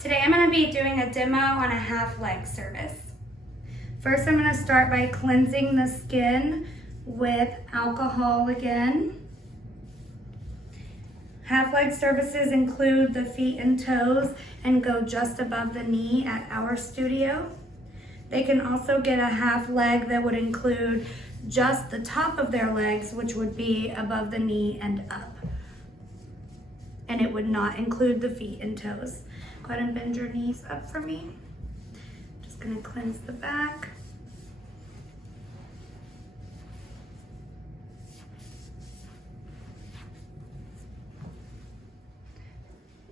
Today I'm going to be doing a demo on a half leg service. First I'm going to start by cleansing the skin with alcohol again. Half leg services include the feet and toes and go just above the knee at our studio. They can also get a half leg that would include just the top of their legs, which would be above the knee and up. And it would not include the feet and toes. Go ahead and bend your knees up for me. Just gonna cleanse the back.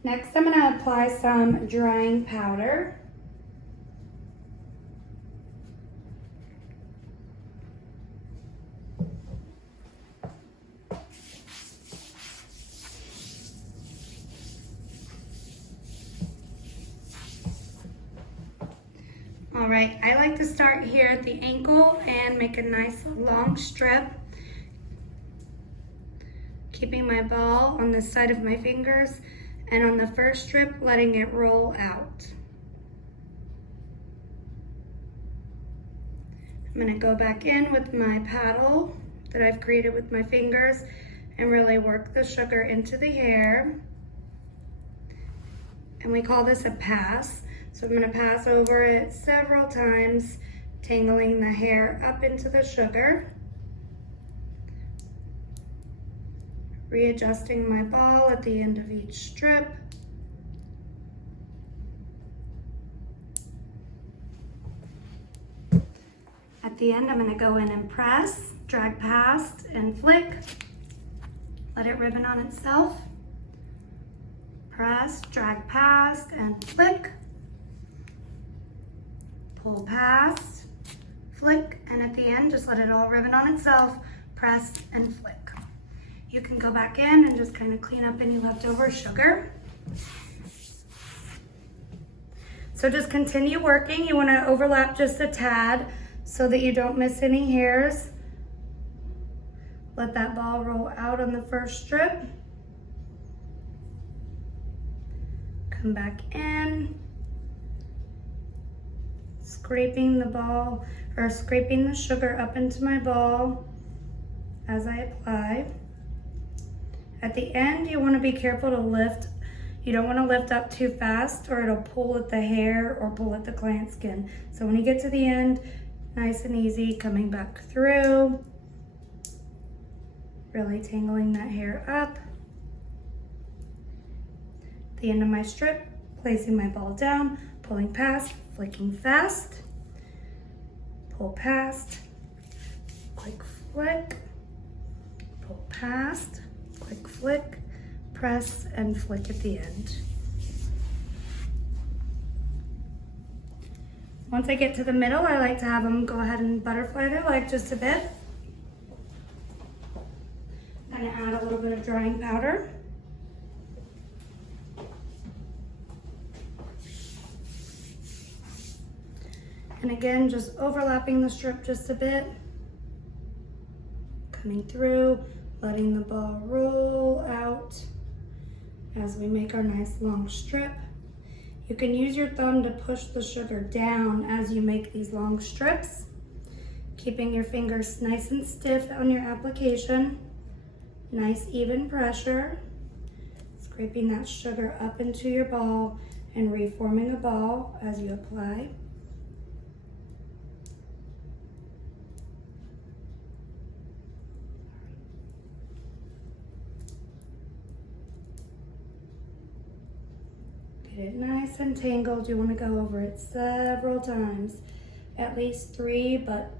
Next, I'm gonna apply some drying powder. All right, I like to start here at the ankle and make a nice long strip, keeping my ball on the side of my fingers, and on the first strip, letting it roll out. I'm gonna go back in with my paddle that I've created with my fingers and really work the sugar into the hair. And we call this a pass. So I'm gonna pass over it several times, tangling the hair up into the sugar. Readjusting my ball at the end of each strip. At the end, I'm gonna go in and press, drag past, and flick. Let it ribbon on itself. Press, drag past, and flick. Pull past, flick, and at the end, just let it all ribbon on itself, press, and flick. You can go back in and just kind of clean up any leftover sugar. So just continue working. You want to overlap just a tad so that you don't miss any hairs. Let that ball roll out on the first strip. Come back in. Scraping the ball, or scraping the sugar up into my ball as I apply. At the end, you want to be careful to lift. You don't want to lift up too fast or it'll pull at the hair or pull at the client skin. So when you get to the end, nice and easy, coming back through, really tangling that hair up. At the end of my strip, placing my ball down, pulling past, flicking fast, pull past, quick flick, pull past, quick flick, press, and flick at the end. Once I get to the middle, I like to have them go ahead and butterfly their leg just a bit. I'm gonna add a little bit of drying powder. And again, just overlapping the strip just a bit. Coming through, letting the ball roll out as we make our nice long strip. You can use your thumb to push the sugar down as you make these long strips, keeping your fingers nice and stiff on your application. Nice even pressure. Scraping that sugar up into your ball and reforming the ball as you apply. Get it nice and tangled. You want to go over it several times, at least 3, but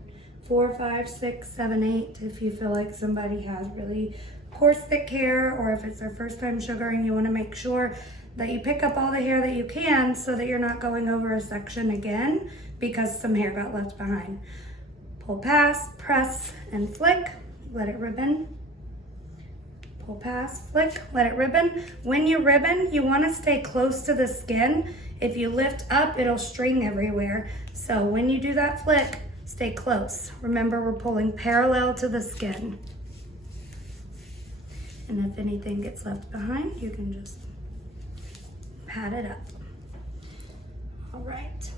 4, 5, 6, 7, 8 if you feel like somebody has really coarse, thick hair, or if it's their first time sugaring, you want to make sure that you pick up all the hair that you can so that you're not going over a section again because some hair got left behind. Pull past, press, and flick. Let it ribbon. Pull past, flick, let it ribbon. When you ribbon, you want to stay close to the skin. If you lift up, it'll string everywhere. So when you do that flick, stay close. Remember, we're pulling parallel to the skin. And if anything gets left behind, you can just pat it up. All right.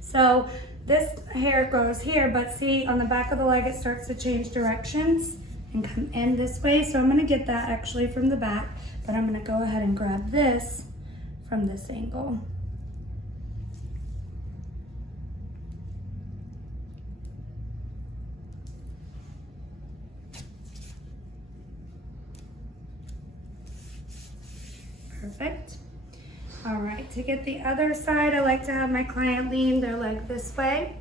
So this hair goes here, but see on the back of the leg, it starts to change directions and come in this way. So I'm gonna get that actually from the back, but I'm gonna go ahead and grab this from this angle. Perfect. All right, to get the other side, I like to have my client lean their leg this way.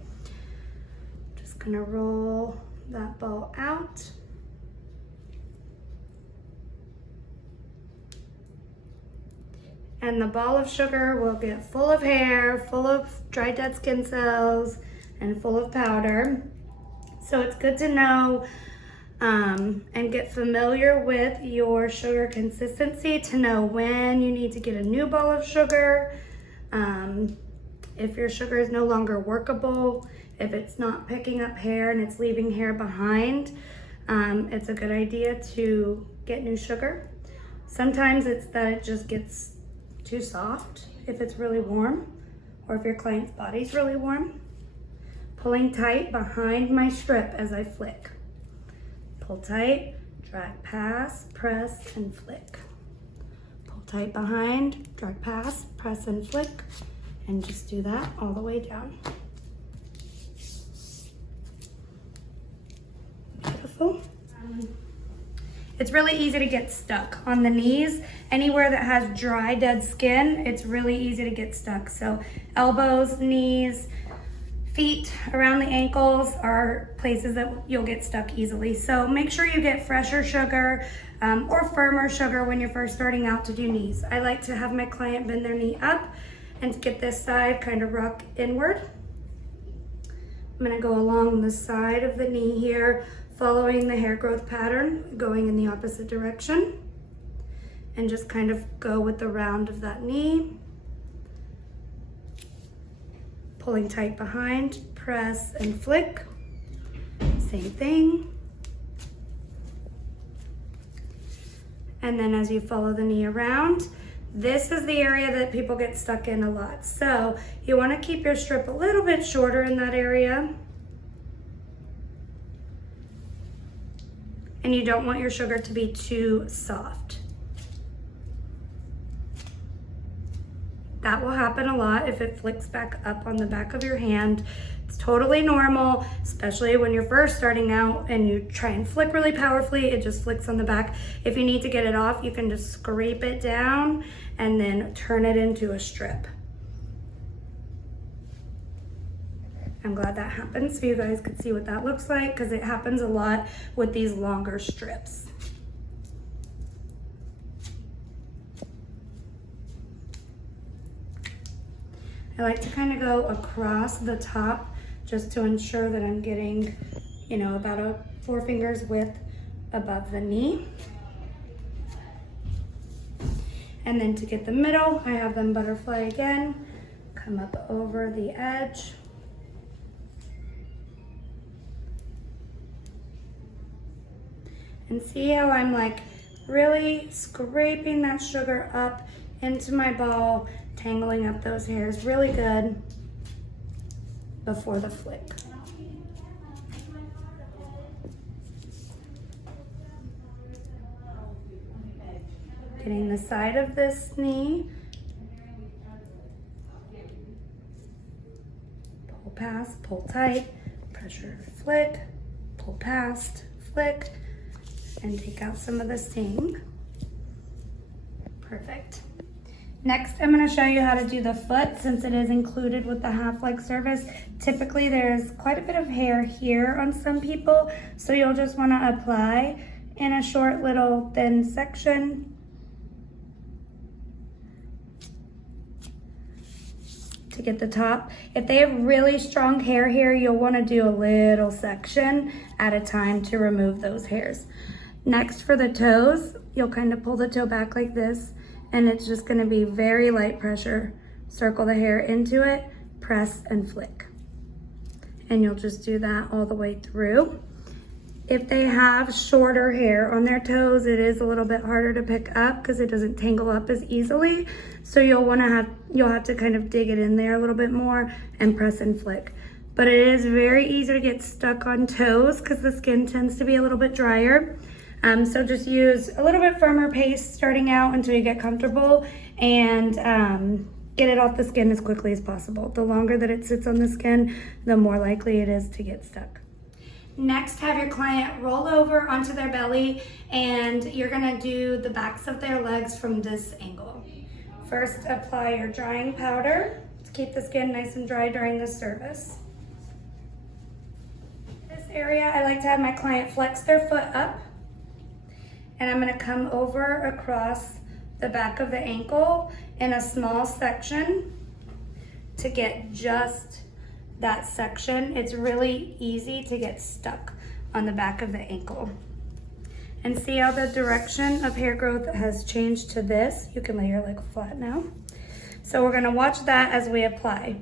Just gonna roll that ball out. And the ball of sugar will get full of hair, full of dry dead skin cells, and full of powder. So it's good to know and get familiar with your sugar consistency to know when you need to get a new ball of sugar. If your sugar is no longer workable, if it's not picking up hair and it's leaving hair behind, it's a good idea to get new sugar. Sometimes it's that it just gets too soft if it's really warm, or if your client's body's really warm. Pulling tight behind my strip as I flick. Pull tight, drag past, press, and flick. Pull tight behind, drag past, press, and flick, and just do that all the way down. Beautiful. It's really easy to get stuck on the knees. Anywhere that has dry, dead skin, it's really easy to get stuck. So elbows, knees, feet, around the ankles are places that you'll get stuck easily. So make sure you get fresher sugar or firmer sugar when you're first starting out to do knees. I like to have my client bend their knee up and get this side kind of rock inward. I'm gonna go along the side of the knee here, following the hair growth pattern, going in the opposite direction, and just kind of go with the round of that knee. Pulling tight behind, press and flick. Same thing. And then as you follow the knee around, this is the area that people get stuck in a lot. So you want to keep your strip a little bit shorter in that area. And you don't want your sugar to be too soft. That will happen a lot if it flicks back up on the back of your hand. It's totally normal, especially when you're first starting out and you try and flick really powerfully, it just flicks on the back. If you need to get it off, you can just scrape it down and then turn it into a strip. I'm glad that happened so you guys could see what that looks like, because it happens a lot with these longer strips. I like to kind of go across the top just to ensure that I'm getting, you know, about a 4 fingers width above the knee. And then to get the middle, I have them butterfly again, come up over the edge. And see how I'm like really scraping that sugar up into my ball, tangling up those hairs really good before the flick. Getting the side of this knee. Pull past, pull tight, pressure, flick, pull past, flick, and take out some of the sting. Perfect. Next, I'm going to show you how to do the foot since it is included with the half leg service. Typically, there's quite a bit of hair here on some people, so you'll just want to apply in a short little thin section. To get the top. If they have really strong hair here, you'll want to do a little section at a time to remove those hairs. Next, for the toes, you'll kind of pull the toe back like this, and it's just going to be very light pressure. Circle the hair into it, press and flick. And you'll just do that all the way through. If they have shorter hair on their toes, it is a little bit harder to pick up because it doesn't tangle up as easily. So you'll have to kind of dig it in there a little bit more and press and flick. But it is very easy to get stuck on toes because the skin tends to be a little bit drier. So just use a little bit firmer paste starting out until you get comfortable, and get it off the skin as quickly as possible. The longer that it sits on the skin, the more likely it is to get stuck. Next, have your client roll over onto their belly, and you're gonna do the backs of their legs from this angle. First, apply your drying powder to keep the skin nice and dry during this service. This area, I like to have my client flex their foot up, and I'm gonna come over across the back of the ankle in a small section to get just that section. It's really easy to get stuck on the back of the ankle. And see how the direction of hair growth has changed to this? You can lay your leg flat now. So we're gonna watch that as we apply.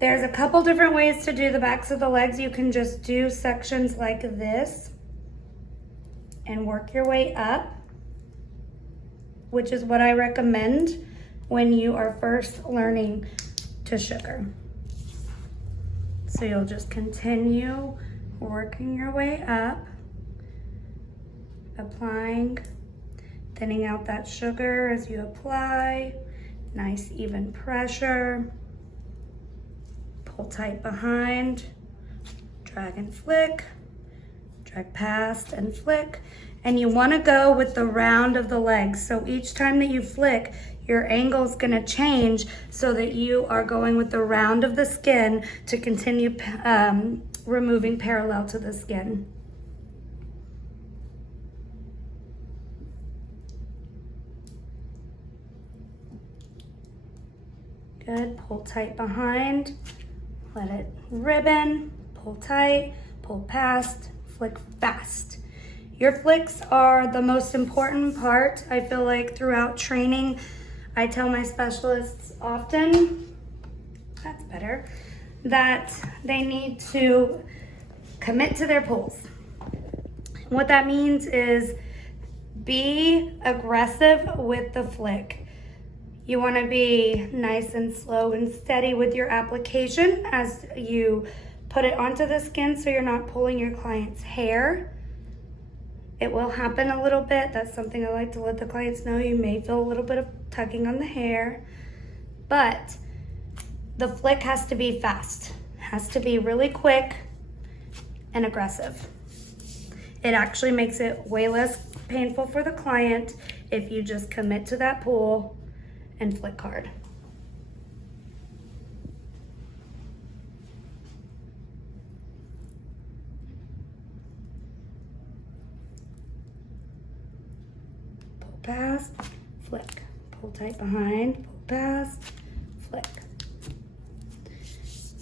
There's a couple different ways to do the backs of the legs. You can just do sections like this and work your way up, which is what I recommend when you are first learning to sugar. So you'll just continue working your way up, applying, thinning out that sugar as you apply, nice even pressure, pull tight behind, drag and flick, drag past and flick. And you wanna go with the round of the legs. So each time that you flick, your angle's gonna change so that you are going with the round of the skin to continue removing parallel to the skin. Good, pull tight behind, let it ribbon, pull tight, pull past, flick fast. Your flicks are the most important part. I feel like throughout training, I tell my specialists often, that's better, that they need to commit to their pulls. What that means is be aggressive with the flick. You want to be nice and slow and steady with your application as you put it onto the skin so you're not pulling your client's hair. It will happen a little bit. That's something I like to let the clients know. You may feel a little bit of tugging on the hair, but the flick has to be fast. It has to be really quick and aggressive. It actually makes it way less painful for the client if you just commit to that pull and flick hard. Past, flick, pull tight behind, pull past, flick.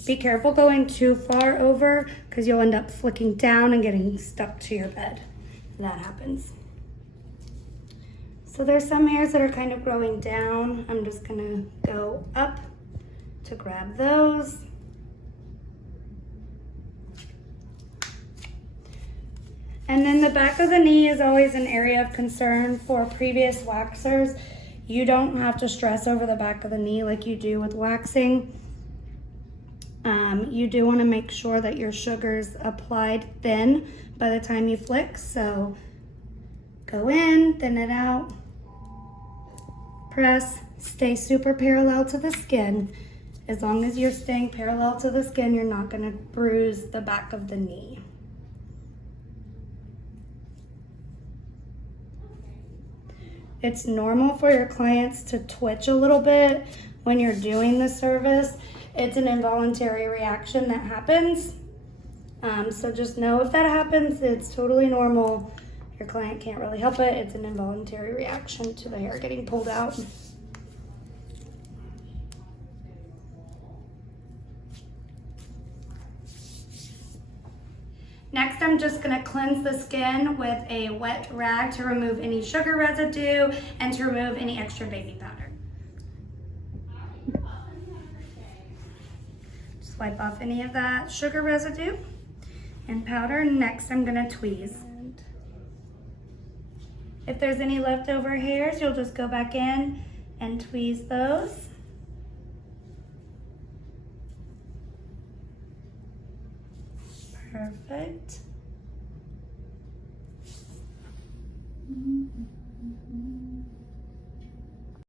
Be careful going too far over because you'll end up flicking down and getting stuck to your bed. That happens. So there's some hairs that are kind of growing down. I'm just gonna go up to grab those. And then the back of the knee is always an area of concern for previous waxers. You don't have to stress over the back of the knee like you do with waxing. You do want to make sure that your sugar's applied thin by the time you flick. So go in, thin it out, press, stay super parallel to the skin. As long as you're staying parallel to the skin, you're not going to bruise the back of the knee. It's normal for your clients to twitch a little bit when you're doing the service. It's an involuntary reaction that happens. So just know if that happens, it's totally normal. Your client can't really help it. It's an involuntary reaction to the hair getting pulled out. Next, I'm just gonna cleanse the skin with a wet rag to remove any sugar residue and to remove any extra baby powder. Just wipe off any of that sugar residue. and powder. Next, I'm gonna tweeze. If there's any leftover hairs, you'll just go back in and tweeze those. Perfect.